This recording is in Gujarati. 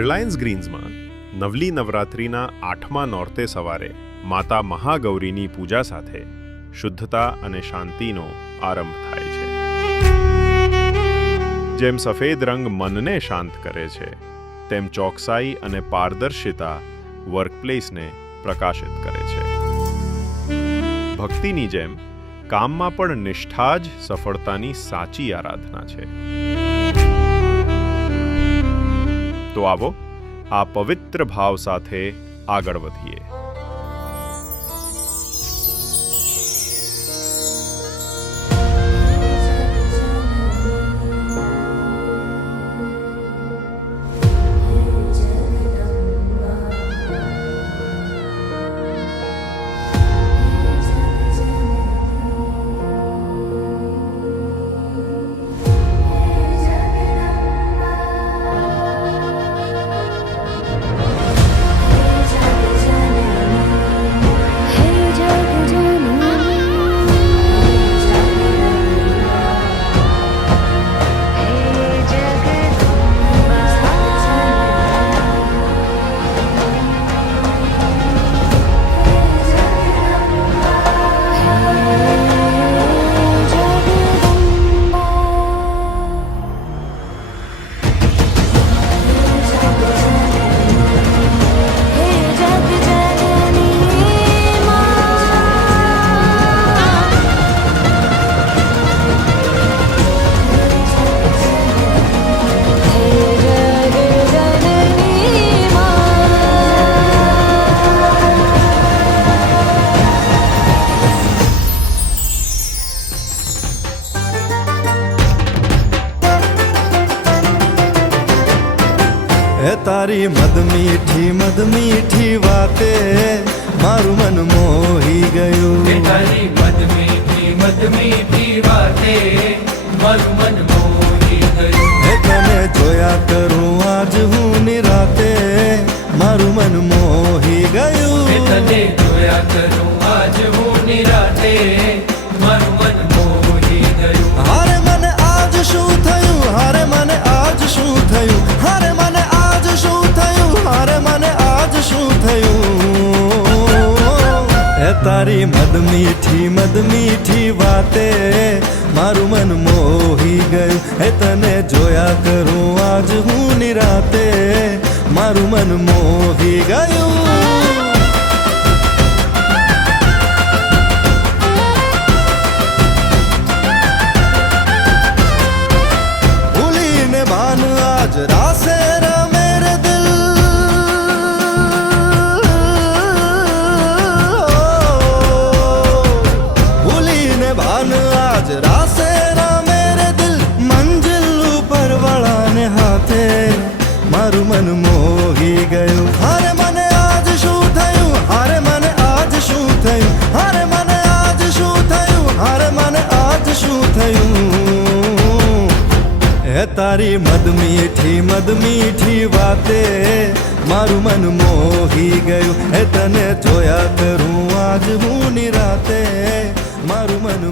રિલાયન્સ ગ્રીન્સમાં નવલી નવરાત્રિના 8મા નોરતે સવારે માતા મહાગૌરીની પૂજા સાથે શુદ્ધતા અને શાંતિનો આરંભ થાય છે. જેમ સફેદ રંગ મનને શાંત કરે છે, તેમ ચોકસાઈ અને પારદર્શિતા વર્કપ્લેસને પ્રકાશિત કરે છે. ભક્તિની જેમ કામમાં પણ નિષ્ઠા જ સફળતાની સાચી આરાધના છે. તો આવો આ પવિત્ર ભાવ સાથે આગળ વધીએ. તારી મદ મીઠી વાતે મારું મન મોહી ગયું. તારી મદ મીઠી વાતે મારું મન મોહી ગયું. તને જોયા કરું આજ હું નિરાતે મારું મન મોહી ગયું. તને જોયા કરું આજ હું નિરાતે મારું મન મોહી ગયું. હારે મને આજ શું થયું, હારે મને આજ શું થયું, હારે મને આજ શું થયું, હારે મને આજ શું થયું. એ તારી મદ મીઠી વાતે મારું મન મોહી ગયું. એ તને જોયા કરું આજ હું નિરાતે મારું મન મોહી ગયું. रासे मेरे दिल भूली ने भान आज रासे मेरे दिल मंजिल ऊपर वाला ने हाथे मारू मन मोही गયું. हारे मने आज શું થયું, हारे मने आज શું થયું, हारे मने आज શું થયું, हारे मने आज શું થયું. હે તારી મદ મીઠી વાતે મારું મન મોહી ગયું. હે તને જોયા કરું આજ હું નિરાતે મારું મન